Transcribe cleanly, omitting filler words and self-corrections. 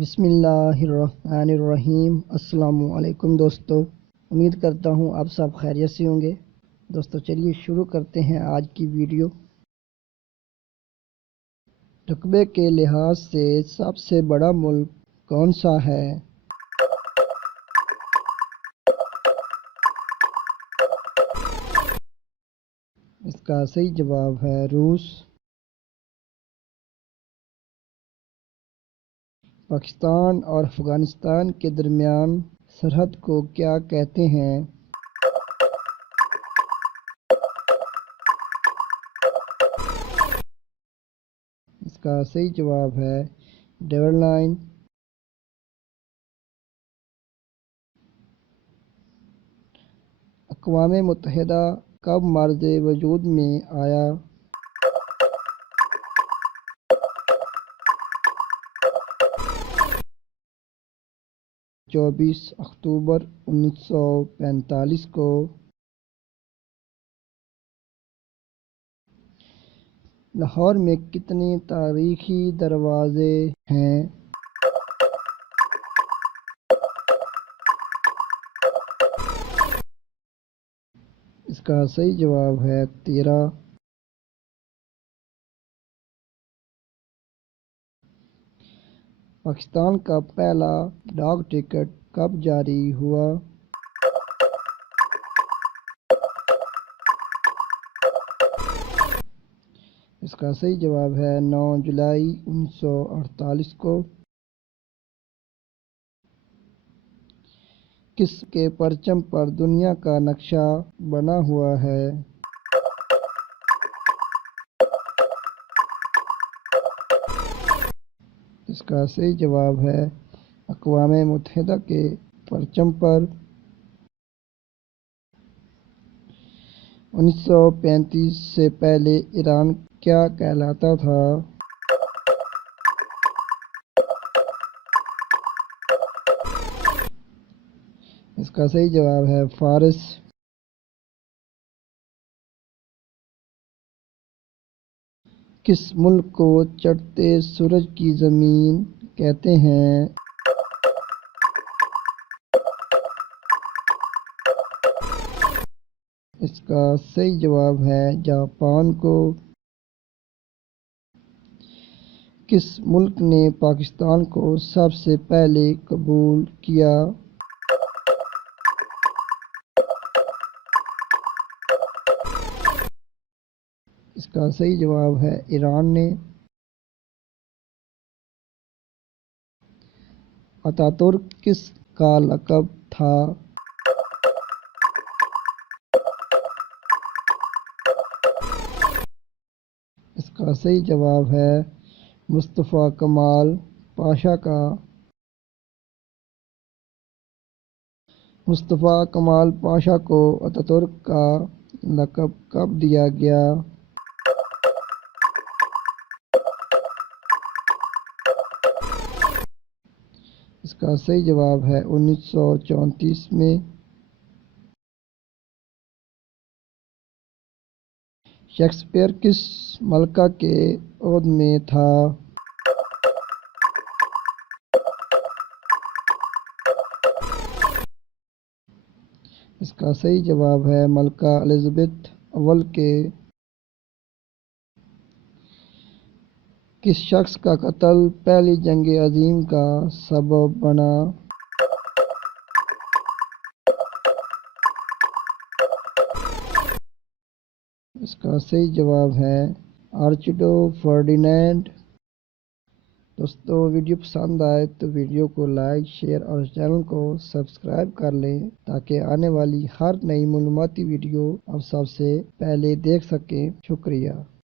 بسم اللہ الرحمن الرحیم۔ السلام علیکم دوستو، امید کرتا ہوں آپ سب خیریت سے ہوں گے۔ دوستو چلیے شروع کرتے ہیں آج کی ویڈیو۔ رقبے کے لحاظ سے سب سے بڑا ملک کون سا ہے؟ اس کا صحیح جواب ہے روس۔ پاکستان اور افغانستان کے درمیان سرحد کو کیا کہتے ہیں؟ اس کا صحیح جواب ہے ڈبل لائن۔ اقوام متحدہ کب مرز وجود میں آیا؟ 24 اکتوبر 1945 کو۔ لاہور میں کتنے تاریخی دروازے ہیں؟ اس کا صحیح جواب ہے 13۔ پاکستان کا پہلا ڈاک ٹکٹ کب جاری ہوا؟ اس کا صحیح جواب ہے 9 جولائی 1948 کو۔ کس کے پرچم پر دنیا کا نقشہ بنا ہوا ہے؟ اس کا صحیح جواب ہے اقوام متحدہ کے پرچم پر۔ 1935 سے پہلے ایران کیا کہلاتا تھا؟ اس کا صحیح جواب ہے فارس۔ کس ملک کو چڑھتے سورج کی زمین کہتے ہیں؟ اس کا صحیح جواب ہے جاپان کو۔ کس ملک نے پاکستان کو سب سے پہلے قبول کیا؟ اس کا صحیح جواب ہے ایران نے۔ اتاتورک کس کا لقب تھا؟ اس کا صحیح جواب ہے مصطفیٰ کمال پاشا کا۔ مصطفیٰ کمال پاشا کو اتاتورک کا لقب کب دیا گیا؟ اس کا صحیح جواب ہے 1934 میں۔ شیکسپیئر کس ملکہ کے عہد میں تھا؟ اس کا صحیح جواب ہے ملکہ الزبتھ اول کے۔ کس شخص کا قتل پہلی جنگ عظیم کا سبب بنا؟ اس کا صحیح جواب ہے آرچیڈو فرڈینینڈ۔ دوستو ویڈیو پسند آئے تو ویڈیو کو لائک شیئر اور چینل کو سبسکرائب کر لیں تاکہ آنے والی ہر نئی معلوماتی ویڈیو آپ سب سے پہلے دیکھ سکیں۔ شکریہ۔